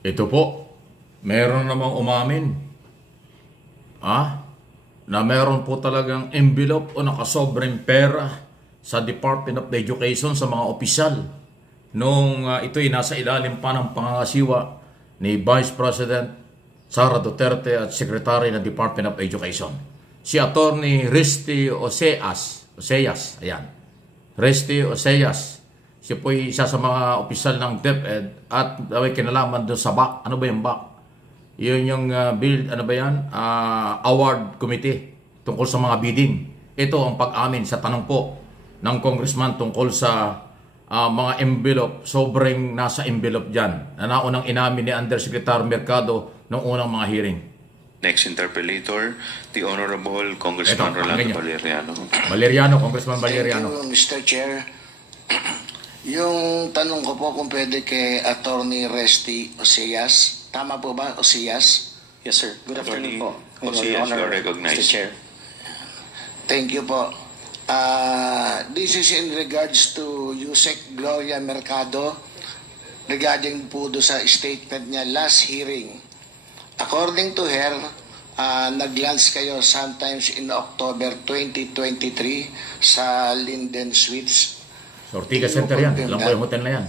Ito po, meron namang umamin. Na meron po talagang envelope o nakasobrang pera sa Department of Education sa mga opisyal nung ito'y nasa ilalim pa ng pangangasiwa ni Vice President Sara Duterte at Secretary ng Department of Education. Si Attorney Risty Oseas, ayan. Risty Oseas. Siya po'y isa sa mga opisyal ng DepEd at may kinalaman doon sa BAC. Ano ba yung BAC? Yun yung award committee tungkol sa mga bidding. Ito ang pag-amin sa tanong po ng congressman tungkol sa mga envelope, sobrang nasa envelope dyan, na naunang inamin ni Undersecretary Mercado noong unang mga hearing. Next interpellator, the Honorable Congressman Rolando Valeriano. Congressman Valeriano. Thank you, Mr. Chair. Yung tanong ko po kung pwede kay Attorney Resty Oseas. Tama po ba, Oseas? Yes, sir. Good afternoon po. Oseas, you are recognized. Mr. Chair. Thank you po. This is in regards to Yusek Gloria Mercado regarding po do sa statement niya last hearing. According to her, nag-lunch kayo sometimes in October 2023 sa Linden Suites. Ortigas Center yan. Alam ko yung hotel na yan.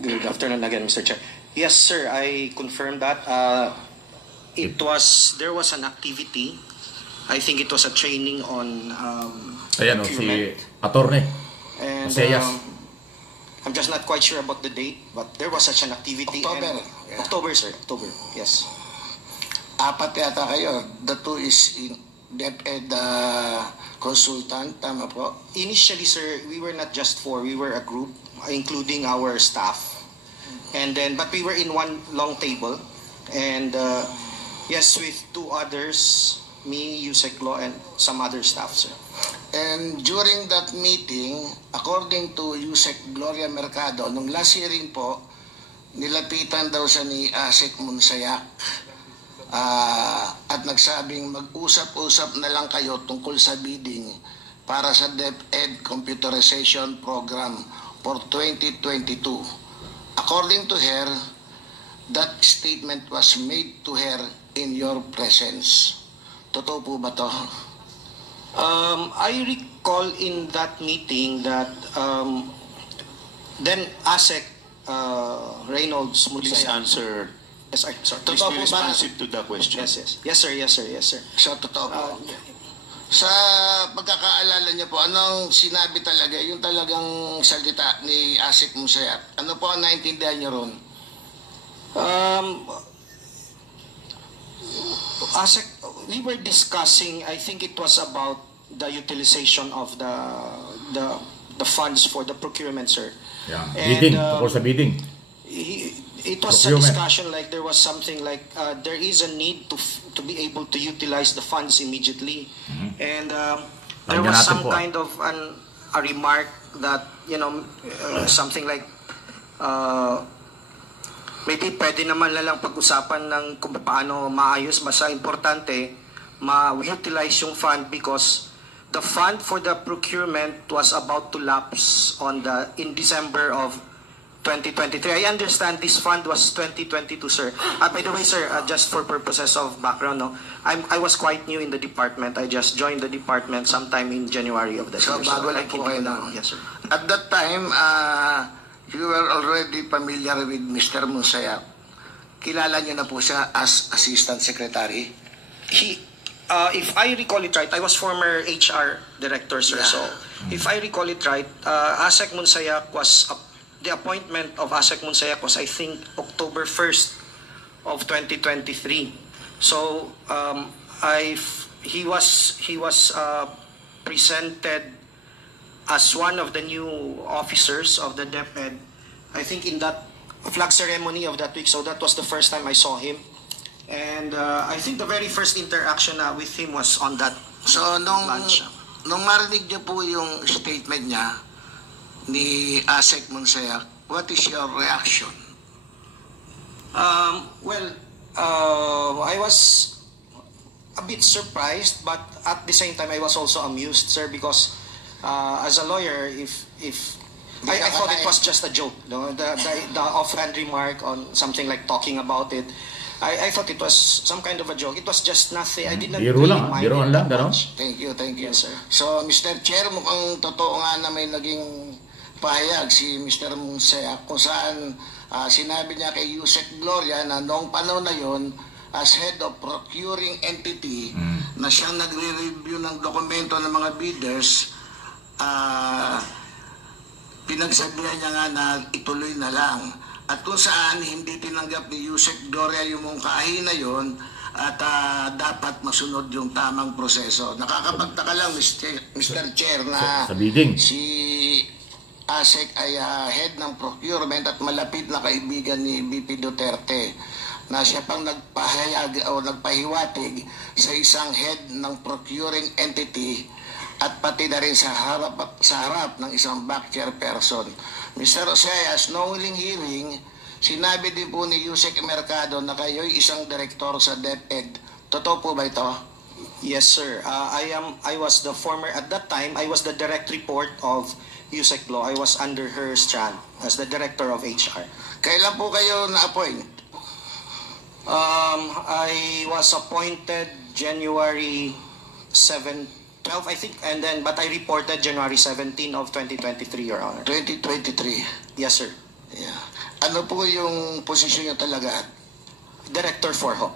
Good afternoon again, Mr. Chair. Yes, sir. I confirm that. There was an activity. I think it was a training on ayan o, si Attorney. And I'm just not quite sure about the date, but there was such an activity. October. October, sir. October. Yes. Apat yata kayo. The two is in DepEd consultant. Tama po? Initially, sir, we were not just four. We were a group, including our staff. And then, but we were in one long table. And yes, with two others, me, Yusek Lo, and some other staff, sir. And during that meeting, according to Yusek Gloria Mercado, nung last hearing po, nilapitan daw siya ni Asik Munsayak at nagsabing mag-usap-usap na lang kayo tungkol sa bidding para sa DepEd Computerization Program for 2022. According to her, that statement was made to her in your presence. Totoo po ba to? I recall in that meeting that then ASEC Reynolds Please answer. Yes, sorry. Please be responsive to the question. Yes, sir. So, totoo po. Sa pagkakaalala niyo po, anong sinabi talaga, yung talagang salita ni Asik Musayat? Ano po ang naintindihan niyo ron? ASEC, we were discussing, I think it was about the utilization of the funds for the procurement, sir. Yeah. Bidding, tungkol sa bidding. It was procurement. A discussion like there was something like there is a need to be able to utilize the funds immediately. And there was some kind of a remark that, something like maybe pwede naman lang pag-usapan ng kung paano maayos, basta importante ma-utilize yung fund because the fund for the procurement was about to lapse in December of 2023. I understand this fund was 2022, sir. By the way, sir, just for purposes of background, I was quite new in the department. I just joined the department sometime in January of this year. So, bago lang po kayo lang. Yes, sir. At that time, you were already familiar with Mr. Munsayak. Kilala niyo na po siya as Assistant Secretary? If I recall it right, I was former HR Director, sir. Yeah. So, if I recall it right, Asek Munsayak was, the appointment of Asek Munsayak was, I think, October 1st of 2023. So, he was presented as one of the new officers of the DepEd, I think in that flag ceremony of that week. So that was the first time I saw him. And I think the very first interaction with him was on that lunch. Nung marinig niyo po yung statement niya ni Asek Munsayak, what is your reaction? I was a bit surprised, but at the same time I was also amused, sir, because as a lawyer, if I thought it was just a joke, no? The offhand remark on something like talking about it. I thought it was some kind of a joke. It was just nothing. I didn't Biro really lang, mind biro it lang, that gano'n? much. Thank you. Yes, sir. So, Mr. Chair, mukhang totoo nga na may naging pahayag si Mr. Monseac kung saan sinabi niya kay Yusek Gloria na noong panahon na yon as head of procuring entity na siyang nagre-review ng dokumento ng mga bidders, pinagsabihan niya nga na ituloy na lang. At kung saan hindi tinanggap ni Yusek Gloria yung mungkahi na yon at dapat masunod yung tamang proseso. Nakakapagtaka lang, Mr. Chair, na sa bidding. si ASEC ay head ng procurement at malapit na kaibigan ni BP Duterte na siya pang nagpahayag o nagpahiwatig sa isang head ng procuring entity at pati na rin sa harap ng isang back chairperson. Mr. Oseas, noong huling hearing, sinabi din po ni Yusek Mercado na kayo'y isang direktor sa DepEd. Totoo po ba ito? Yes, sir. I was the former, at that time, I was the direct report of Yusek Glo. I was under her strand as the director of HR. Kailan po kayo na-appoint? I was appointed January 12, I think, and then, but I reported January 17 of 2023, Your Honor. 2023? Yes, sir. Yeah. Ano po yung posisyon niyo talaga? Director 4 ho.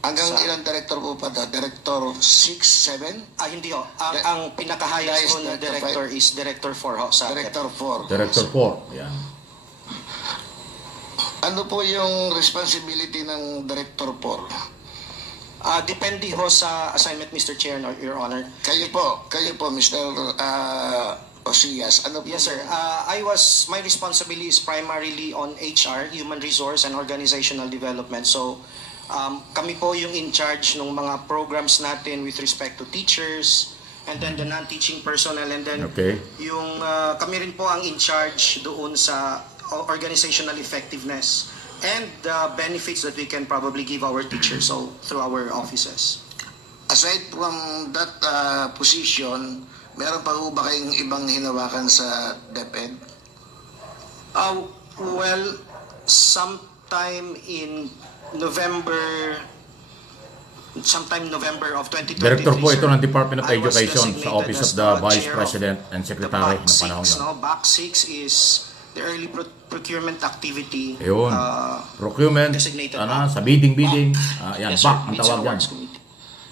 Hanggang ilang director po pa? Director 6, 7? Hindi ho. Ang pinaka-highest ko na director is Director 4 ho. Sa Director 4. Director 4. Yan. Ano po yung responsibility ng Director 4? Depende ho sa assignment, Mr. Chair, Your Honor. Kayo po, Mr. Osias. Ano po? Yes, sir. My responsibility is primarily on HR, Human Resource and Organizational Development. So, kami po yung in charge ng mga programs natin with respect to teachers, and then the non-teaching personnel, and then yung kami rin po ang in charge doon sa organizational effectiveness and the benefits that we can probably give our teachers so through our offices. Aside from that position, meron pa ho ba kayong ibang hinawakan sa DepEd? Well, sometime November of 2023. Director po ito ng Department of I was Education sa Office of the Vice chair President and Secretary ng panahon BAC 6, yan. BAC 6 is the early procurement activity. Ayun. Procurement, sa bidding. Yan, yes, BAC ang tawag yan.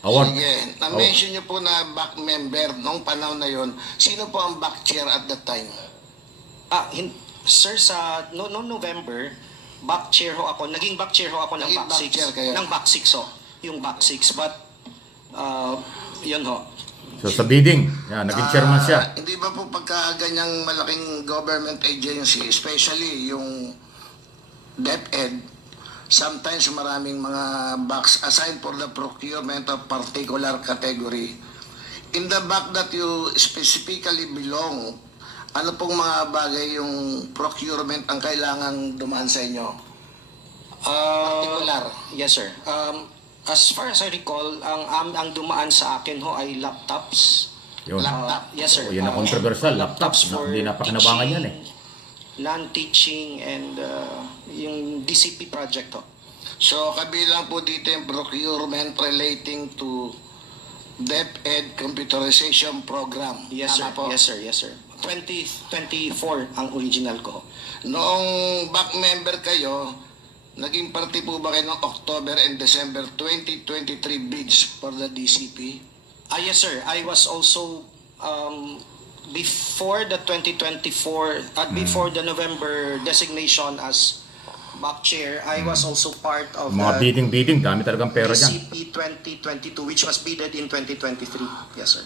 Award. Sige, na-mention niyo po na BAC member noong panahon na yon. Sino po ang BAC chair at that time? Sir, noong November, BAC chair ho ako. Naging BAC chair ho ako ng BAC 6. Ng BAC 6 ho. Yung BAC 6. But, yun ho. So sa bidding, yan, naging chairman siya. Hindi ba po pagka ganyang malaking government agency, especially yung DepEd, sometimes maraming mga box assigned for the procurement of particular category. In the BAC that you specifically belong, ano pong mga bagay yung procurement ang kailangang dumaan sa inyo? Particular. Yes, sir. As far as I recall, ang dumaan sa akin ho ay laptops. Yun. Yes, sir. Yun ang controversial. Laptops. Hindi napakinabangan yan eh. Non-teaching and yung DCP project ho. So, kabilang po dito yung procurement relating to DepEd Computerization Program. Yes, sir. Po? Yes, sir. Yes, sir. 2024 ang original ko. Noong BAC member kayo, naging party po ba kayo ng October and December 2023 bids for the DCP? Yes, sir. I was also, before the 2024, before the November designation as BAC chair, I was also part of mga bidding, dami talagang pera dyan. DCP 2022, which was bidded in 2023. Yes, sir.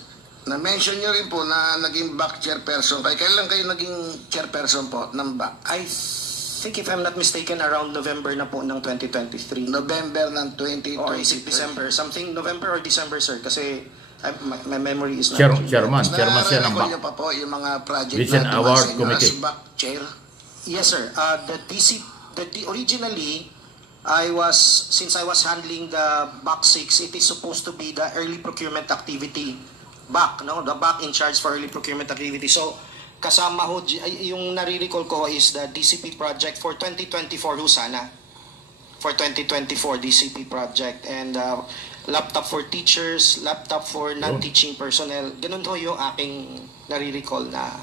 Na-mention nyo rin po na naging BAC chairperson. Kailan kayo naging chairperson po ng BAC? I think if I'm not mistaken, around November na po ng 2023. November ng 2023. Or is it December? Something November or December, sir. Kasi my memory is not... Chairman siya ng BAC. Narinig pa po yung mga project Vision na Award as Committee. BAC chair? Yes, sir. Originally, since I was handling the BAC 6, it is supposed to be the early procurement activity BAC, no? The BAC in charge for early procurement activity. So, kasama ho, yung nare-recall ko is the DCP project for 2024 ho sana. For 2024 DCP project. And laptop for teachers, laptop for non-teaching personnel. Ganun ho yung aking nare-recall na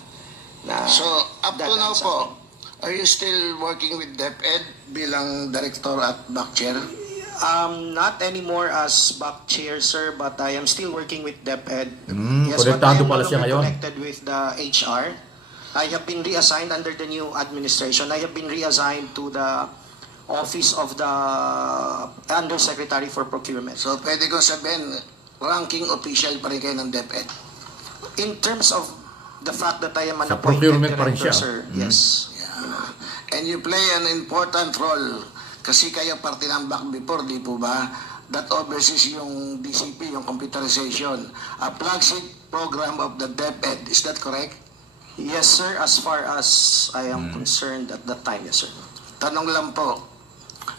So, up to now po, are you still working with DepEd bilang director at back chair? Not anymore as back chair, sir, but I am still working with DepEd. Yes, but I am no longer connected with the HR. I have been reassigned under the new administration. I have been reassigned to the office of the Undersecretary for Procurement. So, pwede kong sabihin, ranking official pa rin kayo ng DepEd? In terms of the fact that I am an Sa appointed procurement pa rin director, siya. sir, yes. Yeah. And you play an important role kasi kayo parte ng back before, di po ba? That oversees yung DCP, yung computerization. A flagship program of the DepEd. Is that correct? Yes, sir. As far as I am concerned at that time, yes, sir. Tanong lang po,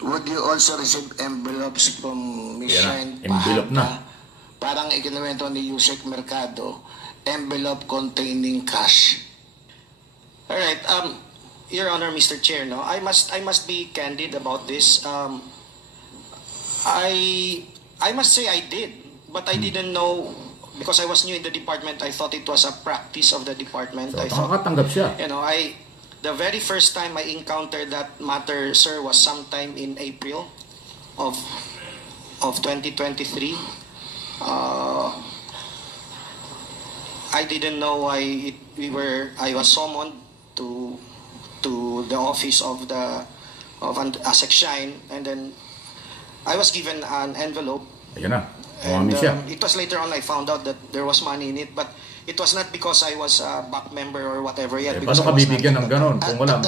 would you also receive envelopes from Ms. Shine envelope na. Parang ikinuwento ni Yusek Mercado, envelope containing cash. All right, Your Honor, Mr. Chair, no, I must be candid about this. I must say I did, but I didn't know because I was new in the department. I thought it was a practice of the department. So, I thought, nakatanggap siya. you know, the very first time I encountered that matter, sir, was sometime in April of 2023. I didn't know I was summoned to the office of ASEC Shine, and then I was given an envelope. Ayan na. And siya. it was later on I found out that there was money in it, but it was not because I was a back member or whatever yet. Paano ka bibigyan ng ganon kung wala?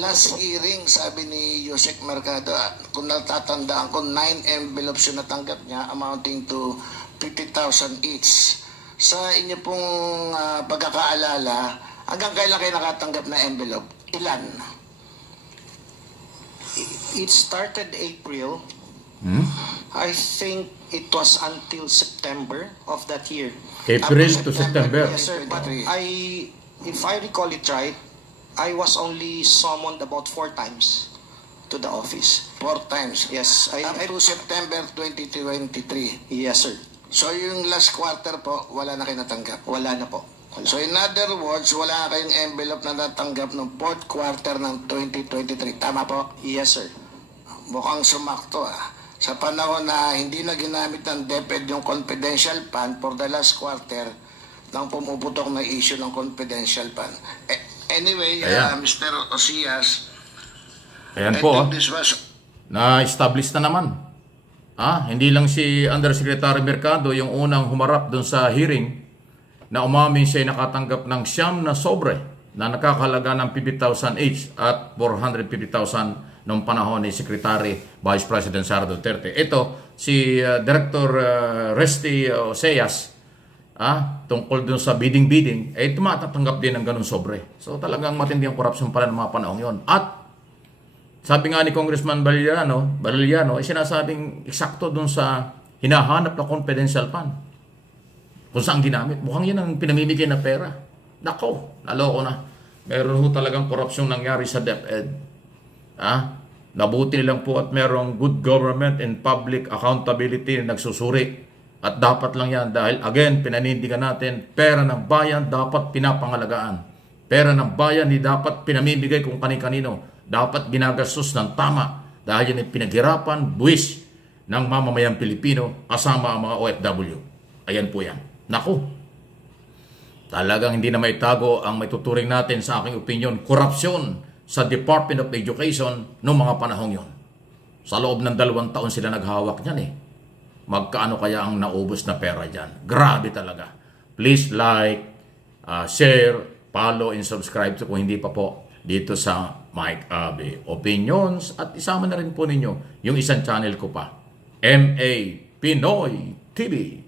Last hearing, sabi ni Yusek Mercado, kung natatandaan ko, 9 envelopes yung natanggap niya, amounting to 50,000 each. Sa inyo pong pagkakaalala, hanggang kailan kayo nakatanggap na envelope? Ilan? It started April. I think it was until September of that year. April to September. Yes, sir. But if I recall it right, I was only summoned about 4 times to the office. 4 times? Yes. Up to September 2023? Yes, sir. So yung last quarter po, wala na kayo natanggap? Wala na po. So in other words, wala na kayong envelope na natanggap ng 4th quarter ng 2023. Tama po? Yes, sir. Mukhang sumakto Sa panahon na hindi na ginamit ng DepEd yung confidential fund for the last quarter, nang pumuputok na issue ng confidential fund. Anyway, Mr. Osias, Ayan I po. think this was... Na-establish na naman. Hindi lang si Undersecretary Mercado yung unang humarap dun sa hearing na umamin siya ay nakatanggap ng siyam na sobre na nakakalaga ng 50,000 each at 450,000 noong panahon ni Secretary Vice President Sara Duterte. Ito, si Director Resty Oseas, tungkol dun sa bidding, tumatatanggap din ng ganun sobre. So talagang matindi ang korupsyon pala ng mga panahon yon. At sabi nga ni Congressman Barillano, sinasabing eksakto dun sa hinahanap na confidential fund. Kung saan ginamit. Mukhang yan ang pinamimigay na pera. Nako, naloko na. Meron ho talagang korupsyon nangyari sa DepEd. Nabuti nilang po at merong good government and public accountability na nagsusuri. At dapat lang yan dahil again, pinanindigan natin, pera ng bayan dapat pinapangalagaan. Pera ng bayan hindi dapat pinamimigay kung kani-kanino. Dapat ginagastos ng tama dahil yan ay pinaghirapan, buwis ng mamamayang Pilipino kasama ang mga OFW. Ayan po yan. Naku, talagang hindi na maitago ang maituturing natin sa aking opinion, korupsyon sa Department of Education noong mga panahong yon. Sa loob ng 2 taon sila naghawak niyan Magkaano kaya ang naubos na pera dyan? Grabe talaga. Please like, share, follow, and subscribe kung hindi pa po dito sa Mike Abe Opinions. At isama na rin po ninyo yung isang channel ko pa, MA Pinoy TV.